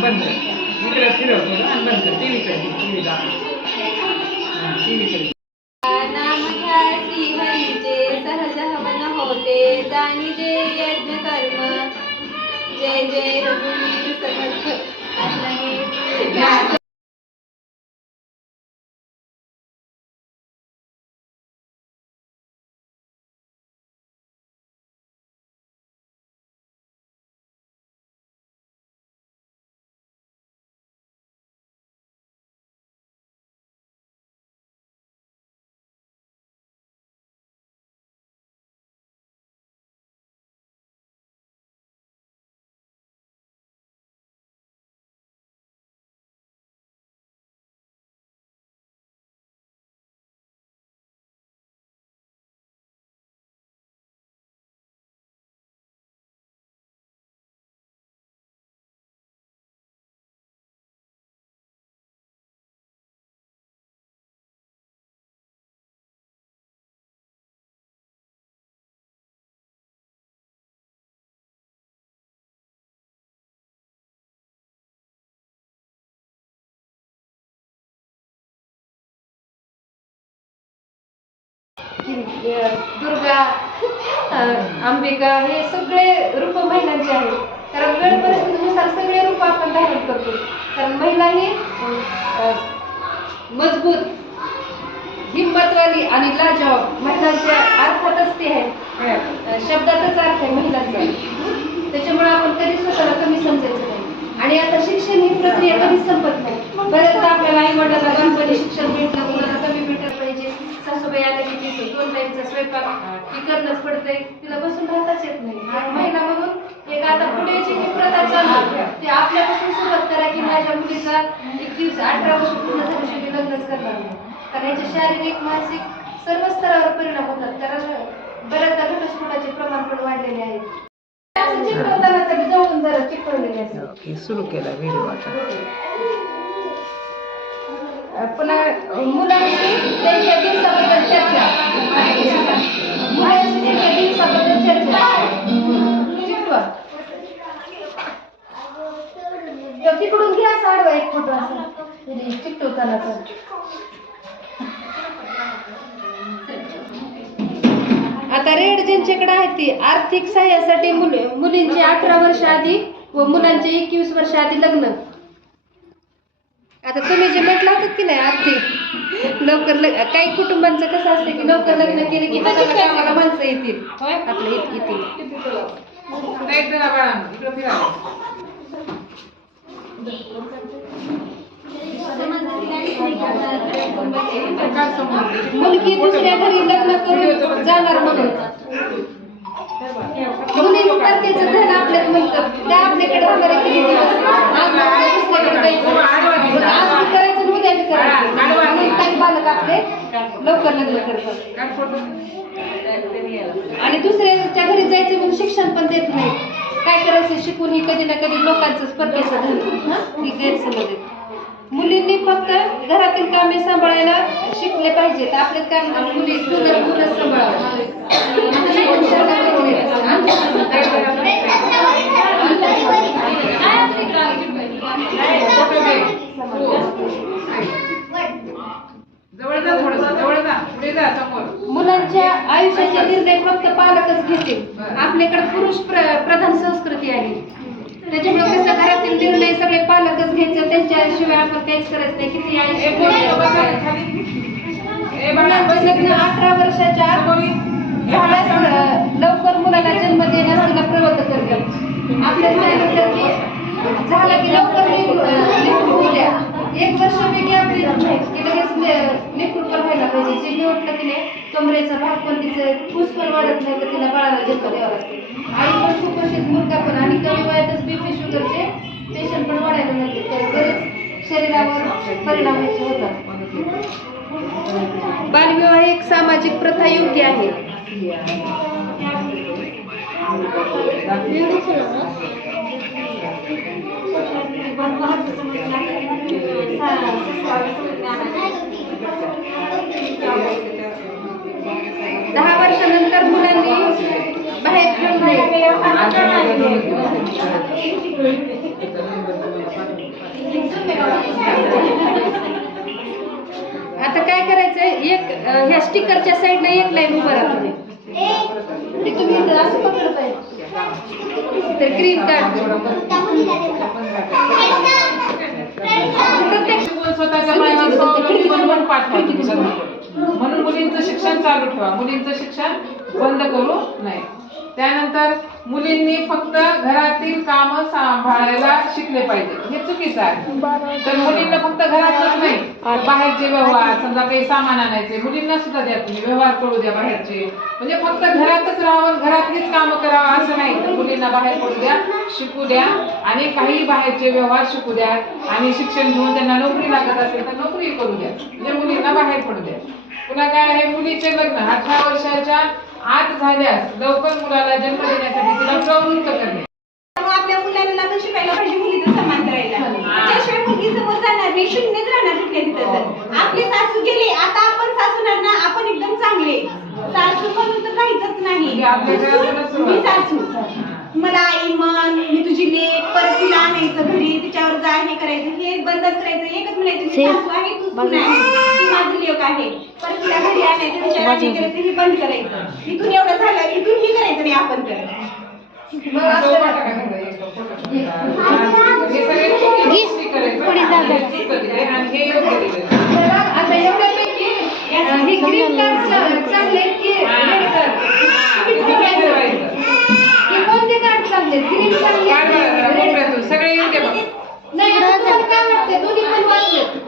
बंद कर इकडे फिरव आणि बंद कर टीव्ही कडे टीव्ही टीव्ही कडे दुर्गा अंबिका हे सगळे रूप महिलांचे आहेत. कारण गणपतीनुसार परिस्थितीनुसार सगळे रूप आपण धारण करतो. कारण महिला ही मजबूत हिंमतवाली आणि लाजवाब महिलांच्या अर्थातच ते आहे शब्दातच अर्थ आहे महिलांचा. त्याच्यामुळे आपण कधी स्वतःला कमी समजायचं नाही. आणि आता शिक्षण ही प्रक्रिया कधीच संपत नाही. बऱ्याचदा आपल्याला आई वडिलांना गणपती शिक्षण भेटलं मुलांना सासूबाई आल्या की ती दोन टाईमचा स्वयंपाक ती करणंच पडतंय. तिला बसून राहताच येत नाही. आणि महिला म्हणून एक आता पुढे जी ही प्रथा चालू ते आपल्यापासून सुरुवात करा की माझ्या मुलीचा एकवीस अठरा वर्ष पूर्ण झाल्याशिवाय मी लग्नच करणार नाही. कारण याचे शारीरिक मानसिक सर्व स्तरावर परिणाम होतात. कारण बऱ्याचदा घटस्फोटाचे प्रमाण पण वाढलेले आहे. चिकटवताना जवळून जरा चिकटवलेले असतात सुरू केला व्हिडिओ आता. पुन्हा मुलांशी त्यांच्या दिवसाबद्दल चर्चा. मुलांशी त्यांच्या दिवसाबद्दल चर्चा. चिकटवा तिकडून घ्या साडवा एक फोटो असा. चिकटवताना आता रेड ज्यांच्याकडे आहे ती आर्थिक सहाय्यासाठी मुले मुलींची अठरा वर्ष आधी व मुलांचे एकवीस वर्ष आधी लग्न. आता तुम्ही जे म्हटलं होतं की नाही आर्थिक लवकर लग काही कुटुंबांचं कसं असतं की लवकर लग्न केलं की कामाला माणसं येतील. आपल्या इथं येतील मुलगी दुसऱ्या घरी लग्न करून जाणार म्हणून. परकेचं धन म्हणतात त्या आपल्याकडे राहणार आहे किती दिवस आज दुसऱ्याकडे जायचं. आज बी करायचं उद्या बी करायचं. म्हणून काही बालक आपले लवकर लग्न करतात. आणि दुसऱ्याच्या घरी जायचं म्हणून शिक्षण पण देत नाही. काय करायचं शिकून ही कधी ना कधी लोकांचं स्पर्धेचं धन हं? गैरसमज आहे मुलींनी फक्त घरातील कामे सांभाळायला शिकले पाहिजेत. आपले काम मुली सुंदर मुलं जवळ जा थोडस जवळ जा पुढे जा समोर मुलांच्या आयुष्याचे निर्णय फक्त पालकच घेतील आपल्याकडे पुरुष प्र प्रधान संस्कृती आहे त्याच्यामुळे कसं घरातील निर्णय सगळे पालकच त्यांच्याशिवाय आपण काहीच करायचं नाही किती? ऐंशी लग्न. अठरा वर्षाच्या. झाल्यास लवकर मुलाला जन्म देण्यास तिला प्रवृत्त करतात आपल्याच नाही म्हणतात की? झालं की लवकर द्या एक वर्ष वेगळी आपली की लगेच लेकरू पण व्हायला पाहिजे. जे वाटलं की नाही कमरेचा भाग पण तिचं फूस पण वाढत नाही तर तिला बाळाला जन्म द्यावा लागते. आई पण सुपोषित मुलगा पण आणि कमी वयातच बीपी शुगरचे पेशंट पण वाढायला लागले. तर बरेच शरीरावर परिणाम व्हायचे होतात. बालविवाह एक सामाजिक प्रथा योग्य आहे. दहा वर्षानंतर मुलांनी बाहेर एक ह्या स्टिकरच्या साईडने एक लाईन उभं राहा तुम्ही तुम्ही इथं असं पकडलं पाहिजे. तर क्रीम कार्ड प्रत्येक शिकवून स्वतःच्या पायावर. स्वावलंबी बनवून पाठवा तुम्ही सर्वीकडे. म्हणून मुलींचं शिक्षण चालू ठेवा. मुलींचं शिक्षण बंद करू नये. त्यानंतर मुलींनी फक्त घरातील काम सांभाळायला शिकले पाहिजे. हे चुकीचं आहे. तर मुलींना फक्त घरातच नाही बाहेरचे व्यवहार समजा काही सामान आणायचे मुलींना सुद्धा द्या तुम्ही व्यवहार करू द्या बाहेरचे. म्हणजे फक्त घरातच राहावं घरातलीच कामं करावं असं नाही. तर मुलींना बाहेर पडू द्या शिकू द्या आणि काही बाहेरचे व्यवहार शिकू द्या आणि शिक्षण घेऊन त्यांना नोकरी लागत असेल तर नोकरी करू द्या. म्हणजे मुलींना बाहेर पडू द्या. पुन्हा काय आहे? मुलीचे लग्न. अठरा वर्षाच्या आत झाल्यास लवकर मुलाला जन्म देण्यासाठी तिला प्रवृत्त करणे. आपल्या मुलांना पण शिकायला पाहिजे मुलीचं सन्मान करायला त्याशिवाय मुलगी समोर जाणार नाही शून्यच राहणार तिथल्या तिथं तर. आपले सासू गेले आता आपण सासूनार ना आपण एकदम चांगले. सासू म्हणून तर राहायचंच नाही. म्हणजे. मी सासू. मला आई म्हण मी तुझी लेख परत तिला आणायचं. जा हे करायचं. हे बंदच करायचं. एकच म्हणायचं मी सासू आहे तू सून आहे ती माझी लेख आहे. परत तिला घरी आणायचं तिच्यावर हे करायचं हे बंद करायचं. इथून एवढं झालं इथून हे करायचं नाही आपण तर. मग आता एवढ्यापैकी हे ग्रीन कार्ड चांगले की रेड कार्ड कोणते कार्ड चांगले ग्रीन चांगले काढ बरं जरा रेड कोपऱ्यातून. सगळे येऊन दे बघ. नाही आता तुम्हाला काय वाटतंय